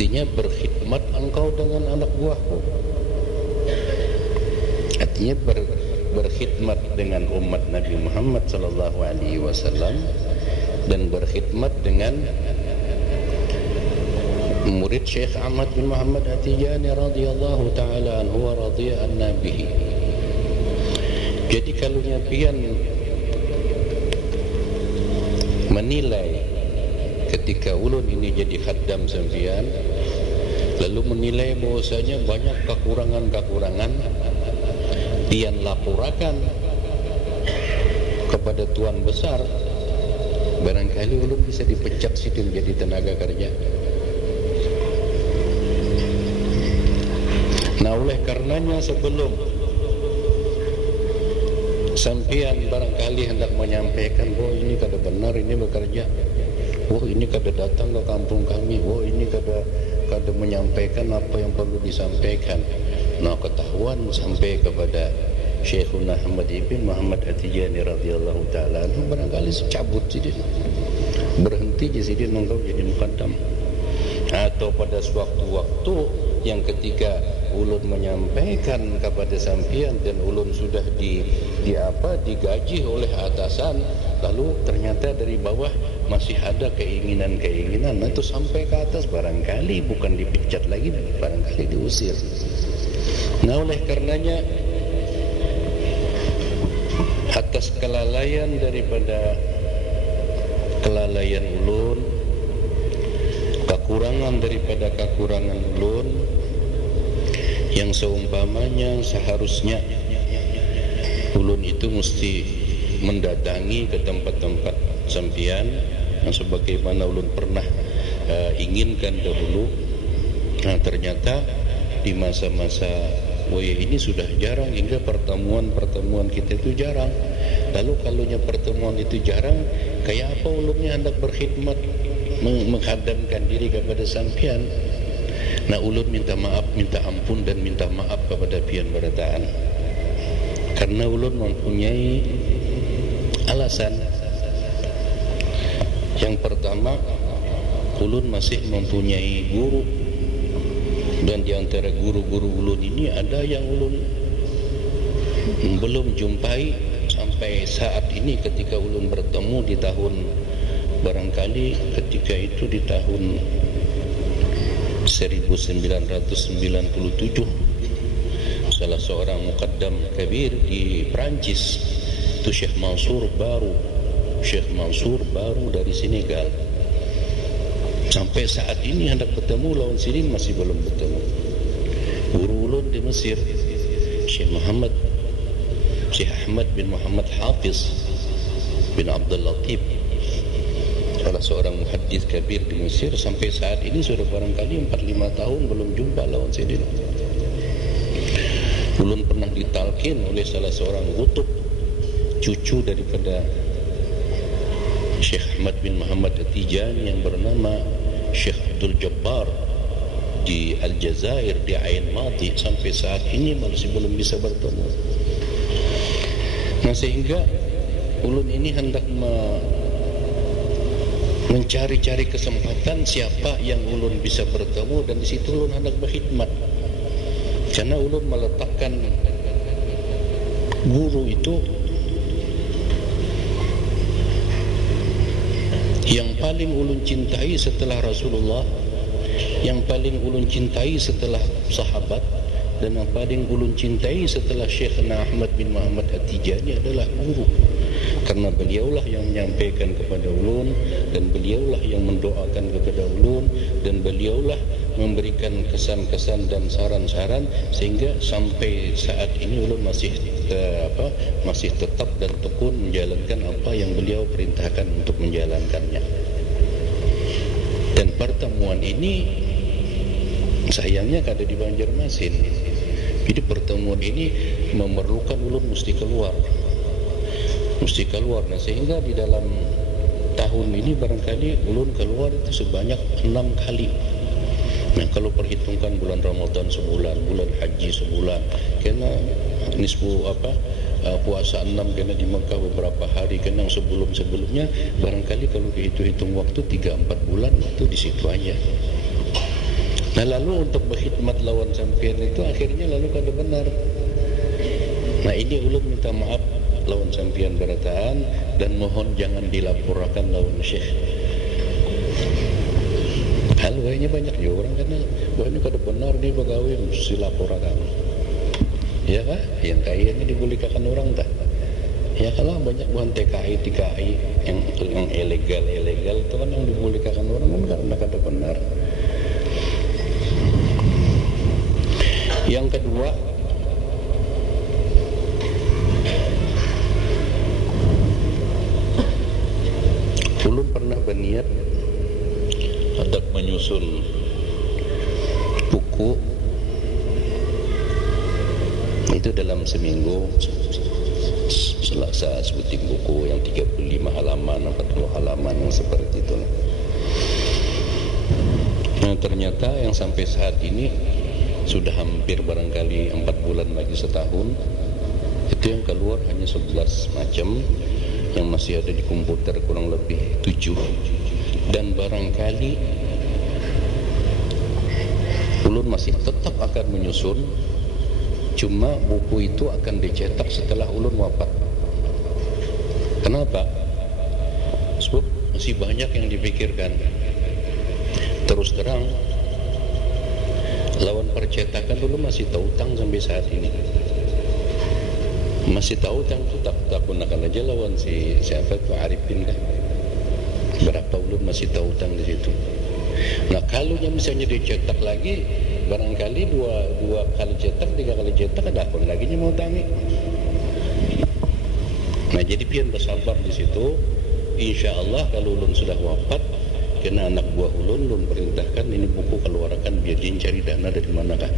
Artinya berkhidmat engkau dengan anak buahku. Artinya berkhidmat dengan umat Nabi Muhammad sallallahu alaihi wasallam dan berkhidmat dengan murid Syekh Ahmad bin Muhammad At-Tijani radhiyallahu taala anhu wa radhiya anna bihi. Jadi kalau pian menilai ketika ulun ini jadi khaddam sampian, lalu menilai bahwasanya banyak kekurangan-kekurangan, pian laporakan kepada tuan besar, barangkali ulun bisa dipecat situ menjadi tenaga kerja. Nah, oleh karenanya sebelum sampian barangkali hendak menyampaikan, oh ini kada benar ini bekerja, oh ini kada datang ke kampung kami, oh ini kada menyampaikan apa yang perlu disampaikan. Nah, ketahuan sampai kepada Syekhuna Ahmad ibn Muhammad At-Tijani radhiyallahu taala anhu, barangkali secabut sidin, berhenti di sidin engkau jadi muqaddam. Atau pada sewaktu-waktu yang ketika ulun menyampaikan kepada sampian dan ulun sudah digaji oleh atasan, lalu ternyata dari bawah masih ada keinginan-keinginan, itu sampai ke atas, barangkali bukan dipecat lagi, barangkali diusir. Nah, oleh karenanya atas kelalaian daripada kelalaian ulun, kekurangan daripada kekurangan ulun, yang seumpamanya seharusnya ulun itu mesti mendatangi ke tempat-tempat sampian yang sebagaimana ulun pernah inginkan dahulu. Nah, ternyata di masa-masa ini sudah jarang, hingga pertemuan-pertemuan kita itu jarang. Lalu kalaunya pertemuan itu jarang, kayak apa ulunnya hendak berkhidmat menghadamkan diri kepada sampian. Nah, ulun minta maaf, minta ampun dan minta maaf kepada pian berataan, karena ulun mempunyai alasan. Yang pertama, ulun masih mempunyai guru, dan di antara guru-guru ulun ini ada yang ulun belum jumpai sampai saat ini. Ketika ulun bertemu di tahun, barangkali ketika itu di tahun 1997, salah seorang muqaddam kabir di Perancis itu Syekh Mansour Baru dari Senegal. Sampai saat ini hendak bertemu lawan sini masih belum bertemu. Guru ulun di Mesir Syekh Ahmad bin Muhammad Hafiz bin Abdul Latif, salah seorang muhaddits kabir di Mesir, sampai saat ini sudah barangkali 4-5 tahun belum jumpa lawan sidin. Ulun pernah ditalkin oleh salah seorang kutub, cucu daripada Syekh Ahmad bin Muhammad At-Tijani, yang bernama Syekh Abdul Jabbar di Aljazair, di Ain Mati, sampai saat ini masih belum bisa bertemu. Nah, sehingga ulun ini hendak mencari-cari kesempatan siapa yang ulun bisa bertemu, dan di situ ulun hendak berkhidmat. Karena ulun meletakkan guru itu yang paling ulun cintai setelah Rasulullah, yang paling ulun cintai setelah sahabat, dan yang paling ulun cintai setelah Syekhna Ahmad bin Muhammad At-Tijani adalah guru. Karena beliaulah yang menyampaikan kepada ulun, dan beliaulah yang mendoakan kepada ulun, dan beliaulah memberikan kesan-kesan dan saran-saran, sehingga sampai saat ini ulun masih tetap dan tekun menjalankan apa yang beliau perintahkan untuk menjalankannya. Dan pertemuan ini sayangnya kada di Banjarmasin. Jadi pertemuan ini memerlukan ulun mesti keluar. Nah, sehingga di dalam tahun ini barangkali ulun keluar itu sebanyak 6 kali. Nah, kalau perhitungkan bulan Ramadan sebulan, bulan Haji sebulan, kena nisbu puasa 6 kena di Mekah beberapa hari, kena sebelum-sebelumnya barangkali kalau dihitung waktu 3-4 bulan itu di situ aja. Nah lalu untuk berkhidmat lawan sampean itu akhirnya lalu kada benar. Nah ini ulun minta maaf lawan sampean berataan dan mohon jangan dilaporkan lawan Syekh. Hal kayaknya banyak juga orang kena, wah ini kada benar nih pegawai mesti laporkan. Ya kah? Yang kayaknya dibolehkan orang tak? Ya kalau banyak bukan TKI yang ilegal itu kan yang dibolehkan orang kan karena kada benar. Yang kedua, ulun pernah berniat hendak menyusun buku itu dalam seminggu, Selasa sebuting buku yang 35 halaman, 40 halaman yang seperti itu. Nah ternyata yang sampai saat ini sudah hampir barangkali 4 bulan lagi setahun, itu yang keluar hanya 11 macam, yang masih ada di komputer kurang lebih 7, dan barangkali ulun masih tetap akan menyusun, cuma buku itu akan dicetak setelah ulun wafat. Kenapa? Sebab masih banyak yang dipikirkan. Terus terang, lawan percetakan dulu masih tahu utang sampai saat ini. Masih tahu utang itu tak gunakan aja lawan siapa itu Arifin kan. Berapa ulun masih tahu utang di situ. Nah kalau misalnya dicetak lagi, barangkali dua kali cetak, 3 kali cetak ada akun lagi nya mau tangi. Nah jadi pian bersabar di situ. Insya Allah kalau ulun sudah wafat, kena anak buah ulun perintahkan ini buku keluarkan biar dia cari dana dari manakah.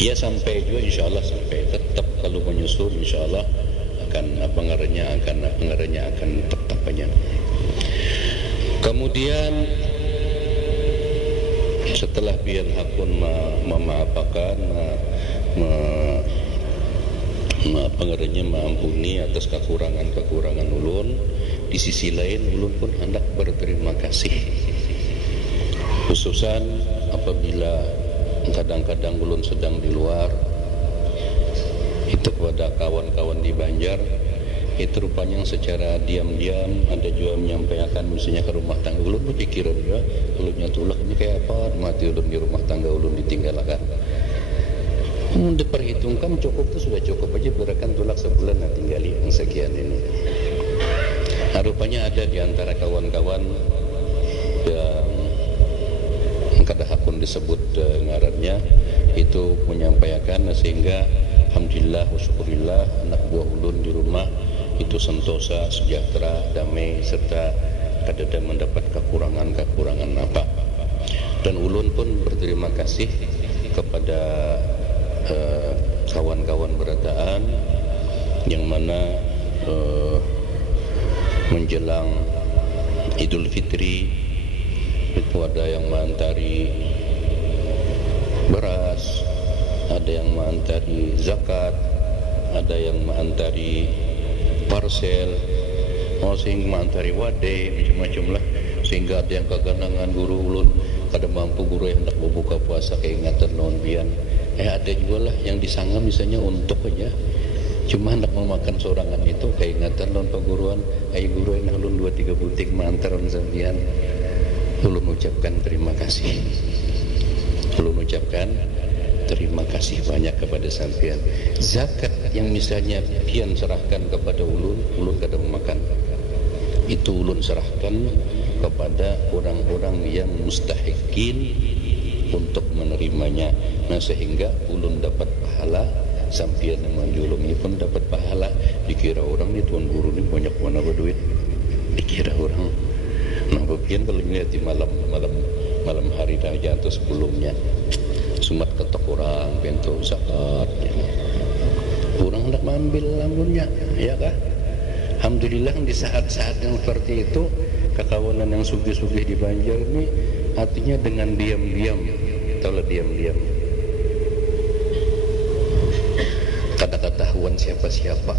Ya sampai juga insya Allah sampai tetap kalau menyusul insya Allah akan pengarahnya akan tetap aja. Kemudian setelah biar hakun memaafkan pengarahnya mengampuni atas kekurangan ulun, di sisi lain ulun pun hendak berterima kasih, khususan apabila kadang-kadang ulun sedang di luar itu kepada kawan-kawan di Banjar, itu rupanya secara diam-diam ada juga menyampaikan misalnya ke rumah tangga ulun, berpikiran juga ulunnya tulak ini kayak apa, mati ulun di rumah tangga ulun ditinggalkan. Diperhitungkan cukup itu sudah cukup aja, berakan tulak sebulan nah tinggali yang sekian ini. Nah, rupanya ada di antara kawan-kawan yang kada hakun disebut ngarannya itu menyampaikan, sehingga alhamdulillah wa syukurillah anak buah ulun di rumah itu sentosa, sejahtera, damai, serta kada mendapat kekurangan apa. Dan ulun pun berterima kasih kepada kawan-kawan berataan yang mana menjelang Idul Fitri itu ada yang mengantari beras, ada yang mengantari zakat, ada yang mengantari parcel, sehingga mengantari wade, macam-macam lah, sehingga ada yang keganangan guru ulun kada mampu, guru yang hendak berbuka puasa keingatan lawan bian. Ada juga lah yang disangka misalnya untuk aja, cuma hendak memakan sorangan itu keingatan lawan perguruan, guru yang ulun 2-3 butik mantar lawan sambian. Ulun ucapkan terima kasih. Ulun ucapkan terima kasih banyak kepada sampean. Zakat yang misalnya pian serahkan kepada ulun kada memakan, itu ulun serahkan kepada orang-orang yang mustahikin untuk menerimanya. Nah sehingga ulun dapat pahala, sampean yang menjulungi pun dapat pahala. Dikira orang ni tuan guru ni banyak mana berduit, dikira orang. Nah bagian kalau lihat di malam hari dah jatuh sebelumnya sumat ketok orang pintu zakat, orang hendak mengambil lampunnya, ya kah? Alhamdulillah di saat-saat yang seperti itu kekawanan yang sugih-sugih di Banjar ini artinya dengan diam-diam, kalau diam-diam kada ketahuan siapa-siapa